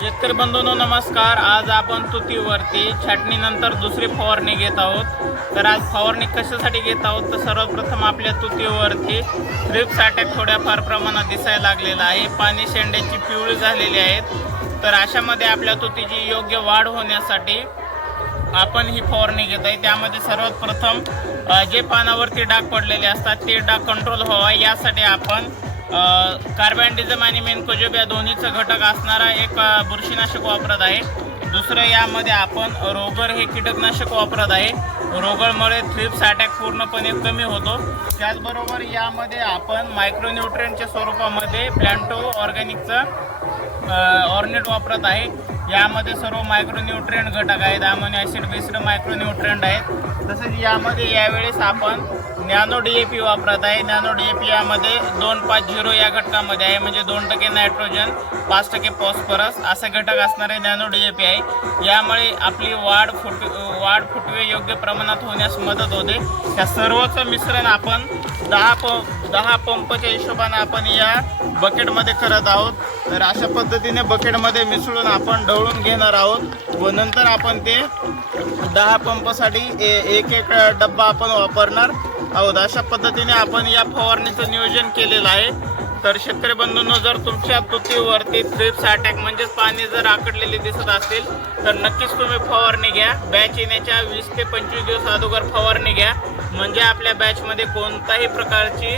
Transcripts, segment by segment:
शेतकरी बंधूंनो नमस्कार. आज आपण तुतीवरती छाटणीनंतर दुसरी फवारणी घेत आहोत. तर आज फवारणी कशासाठी घेत आहोत? तर सर्वप्रथम आपल्या तुतीवरती थ्रिप्स अटॅक थोड्याफार प्रमाणात दिसायला लागलेला आहे. पाणी शेंड्याची पिवळी झालेली आहेत. तर अशामध्ये आपल्या तुतीची योग्य वाढ होण्यासाठी आपण ही फवारणी घेत आहे. त्यामध्ये सर्वात प्रथम जे पानावरती डाग पडलेले असतात ते डाग कंट्रोल व्हावा. यासाठी आपण कार्बॅन्डिझम आणि मेनकोजोब या दोन्हीचं घटक असणारा एक बुरशीनाशक वापरत आहे. दुसरं यामध्ये आपण रोगर हे कीटकनाशक वापरत आहे. रोगरमुळे थ्रिप्स अटॅक पूर्णपणे कमी होतो. त्याचबरोबर यामध्ये आपण मायक्रोन्यूट्रियनच्या स्वरूपामध्ये प्लॅन्टो ऑर्गॅनिकचं ऑर्नेट वापरत आहे. यामध्ये सर्व मायक्रोन्यूट्रियंट घटक आहेत. अमोनिया ॲसिड बेस्ड मायक्रोन्यूट्रियंट आहेत. तसेच यामध्ये यावेळेस आपण नॅनो डी ए पी वापरत आहे. नॅनो डी ए पी यामध्ये दोन पाच झिरो या घटकामध्ये आहे. म्हणजे दोन टक्के नायट्रोजन पाच टक्के फॉस्फरस असे घटक असणारे नॅनो डी ए पी आहे. यामुळे आपली वाढ फुट वाढ फुटवे योग्य प्रमाणात होण्यास मदत होते. त्या सर्वचं मिश्रण आपण दहा पंप दहा पंपच्या हिशोबाने आपण या बकेटमध्ये करत आहोत. तर अशा पद्धतीने बकेटमध्ये मिसळून आपण ढवळून घेणार आहोत व नंतर आपण ते दहा पंपासाठी ए- एक एक डब्बा आपण वापरणार. आहोत. अशा पद्धतीने आपण या फवारणीचं नियोजन केलेलं आहे. तर शेतकरी बंधूंनो जर तुमच्या तुतीवरती थ्रिप्स अटॅक म्हणजेच पाणी जर आकडलेले दिसत असतील तर नक्कीच तुम्ही फवारणी घ्या. बॅच येण्याच्या वीस ते पंचवीस दिवस अगोदर फवारणी घ्या. म्हणजे आपल्या बॅचमध्ये कोणताही प्रकारची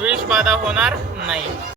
विषबाधा होणार नाही.